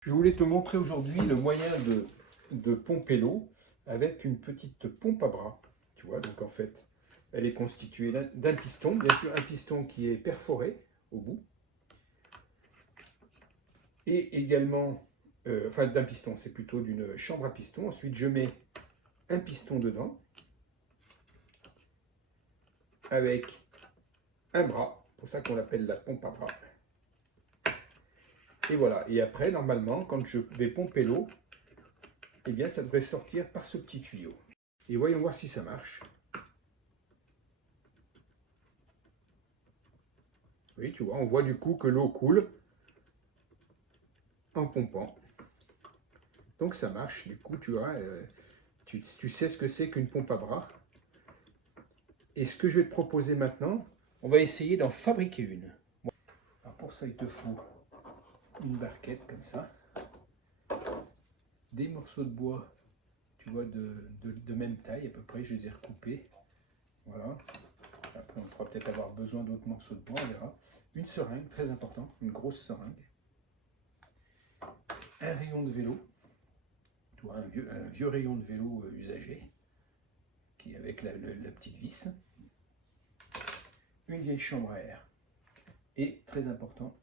Je voulais te montrer aujourd'hui le moyen de pomper l'eau avec une petite pompe à bras. Tu vois, donc en fait, elle est constituée d'un piston, bien sûr un piston qui est perforé au bout, et également, enfin d'un piston, c'est plutôt d'une chambre à piston. Ensuite, je mets un piston dedans avec un bras, c'est pour ça qu'on l'appelle la pompe à bras. Et voilà, et après, normalement, quand je vais pomper l'eau, eh bien, ça devrait sortir par ce petit tuyau. Et voyons voir si ça marche. Oui, tu vois, on voit du coup que l'eau coule en pompant. Donc ça marche, du coup, tu vois, tu sais ce que c'est qu'une pompe à bras. Et ce que je vais te proposer maintenant, on va essayer d'en fabriquer une. Alors pour ça, il te faut une barquette comme ça, des morceaux de bois, tu vois, de même taille à peu près, je les ai recoupés. Voilà. Après, on pourra peut-être avoir besoin d'autres morceaux de bois, on verra. Une seringue, très important, une grosse seringue. Un rayon de vélo, tu vois, un vieux rayon de vélo usagé, qui avec la petite vis. Une vieille chambre à air. Et, très important,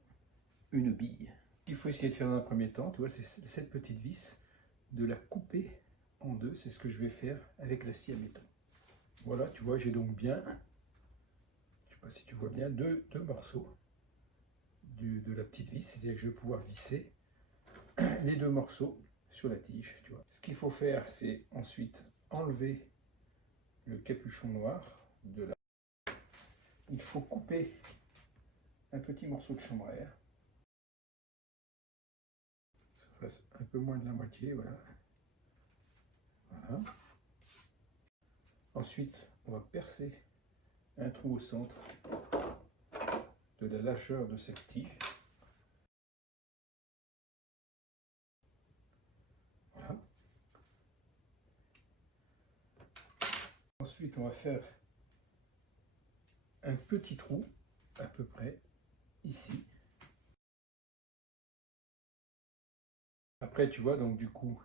une bille. Ce qu'il faut essayer de faire dans un premier temps, tu vois, c'est cette petite vis, de la couper en deux. C'est ce que je vais faire avec la scie à béton. Voilà, tu vois, j'ai donc bien, je ne sais pas si tu vois bien, deux morceaux de la petite vis. C'est-à-dire que je vais pouvoir visser les deux morceaux sur la tige, tu vois. Ce qu'il faut faire, c'est ensuite enlever le capuchon noir de la... Il faut couper un petit morceau de chambre à air. Ça fasse un peu moins de la moitié, voilà. Voilà. Ensuite, on va percer un trou au centre de la largeur de cette tige. Voilà. Ensuite, on va faire un petit trou, à peu près ici. Après, tu vois, donc du coup,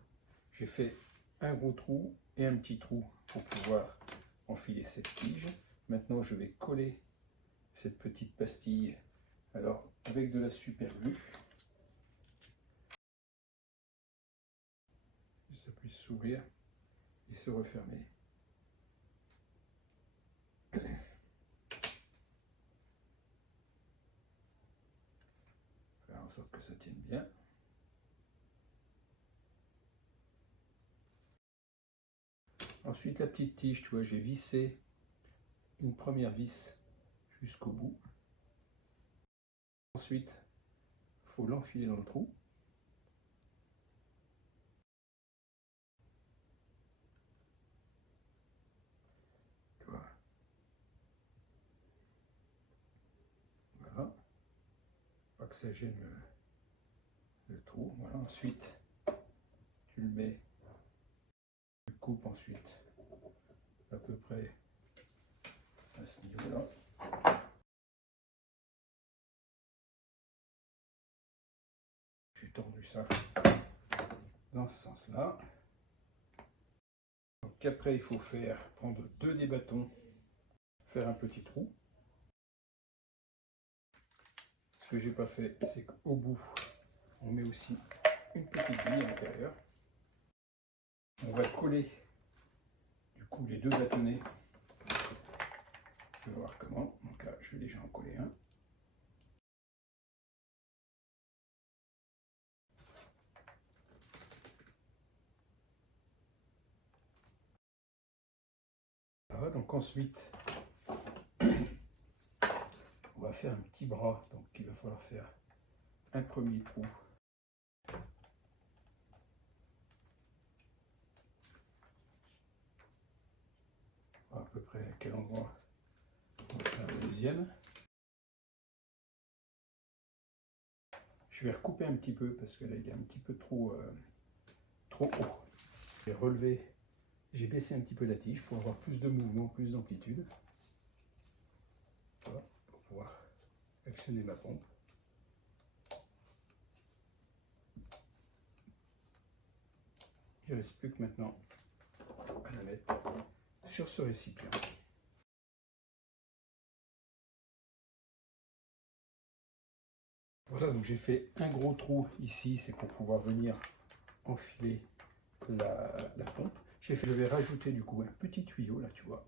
j'ai fait un gros trou et un petit trou pour pouvoir enfiler cette tige. Maintenant, je vais coller cette petite pastille, alors avec de la super glue, que ça puisse s'ouvrir et se refermer. Faire en sorte que ça tienne bien. Ensuite, la petite tige, tu vois, j'ai vissé une première vis jusqu'au bout. Ensuite, il faut l'enfiler dans le trou. Tu vois. Voilà. Pas que ça gêne le trou. Voilà. Ensuite, tu le mets, tu coupes ensuite à peu près à ce niveau-là. J'ai tordu ça dans ce sens-là. Donc après, il faut prendre deux des bâtons, faire un petit trou. Ce que j'ai pas fait, c'est qu'au bout, on met aussi une petite bille à l'intérieur. On va coller du coup les deux bâtonnets. Je vais voir comment. Donc là, je vais déjà en coller un. Voilà, donc ensuite, on va faire un petit bras. Donc il va falloir faire un premier trou. À peu près à quel endroit on va faire le deuxième. Je vais recouper un petit peu parce que là il est un petit peu trop haut. J'ai relevé, j'ai baissé un petit peu la tige pour avoir plus de mouvement, plus d'amplitude. Voilà, pour pouvoir actionner ma pompe. Il ne reste plus que maintenant à la mettre sur ce récipient. Voilà, donc j'ai fait un gros trou ici, c'est pour pouvoir venir enfiler la pompe. Je vais rajouter du coup un petit tuyau, là tu vois,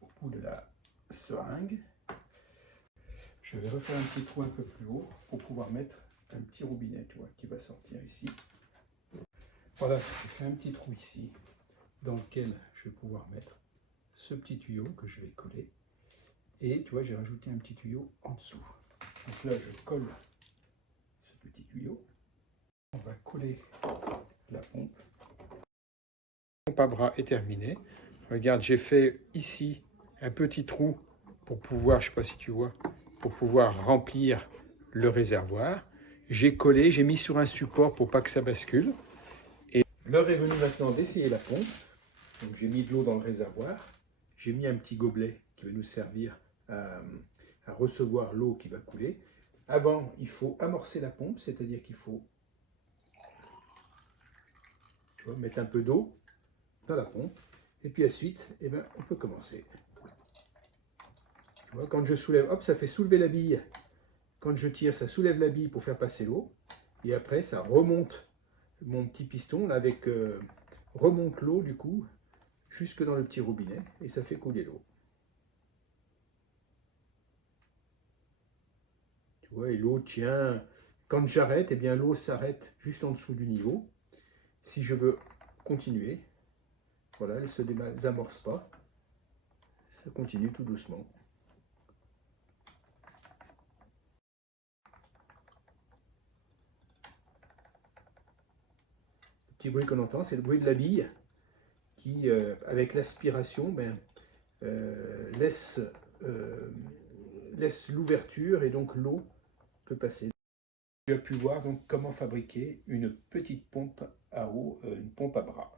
au bout de la seringue. Je vais refaire un petit trou un peu plus haut pour pouvoir mettre un petit robinet, tu vois, qui va sortir ici. Voilà, j'ai fait un petit trou ici, dans lequel je vais pouvoir mettre ce petit tuyau que je vais coller. Et tu vois, j'ai rajouté un petit tuyau en dessous. Donc là, je colle ce petit tuyau. On va coller la pompe. La pompe à bras est terminée. Regarde, j'ai fait ici un petit trou pour pouvoir, je ne sais pas si tu vois, pour pouvoir remplir le réservoir. J'ai collé, j'ai mis sur un support pour pas que ça bascule. Et l'heure est venue maintenant d'essayer la pompe. Donc j'ai mis de l'eau dans le réservoir. J'ai mis un petit gobelet qui va nous servir à recevoir l'eau qui va couler. Avant, il faut amorcer la pompe, c'est-à-dire qu'il faut mettre un peu d'eau dans la pompe. Et puis ensuite, eh ben, on peut commencer. Tu vois, quand je soulève, hop, ça fait soulever la bille. Quand je tire, ça soulève la bille pour faire passer l'eau. Et après, ça remonte mon petit piston là, avec remonte l'eau du coup jusque dans le petit robinet et ça fait couler l'eau. Tu vois, et l'eau tient. Quand j'arrête, eh bien l'eau s'arrête juste en dessous du niveau. Si je veux continuer, voilà, elle ne se désamorce pas. Ça continue tout doucement. Le petit bruit qu'on entend, c'est le bruit de la bille qui, avec l'aspiration, laisse l'ouverture et donc l'eau peut passer. Tu as pu voir donc comment fabriquer une petite pompe à eau, une pompe à bras.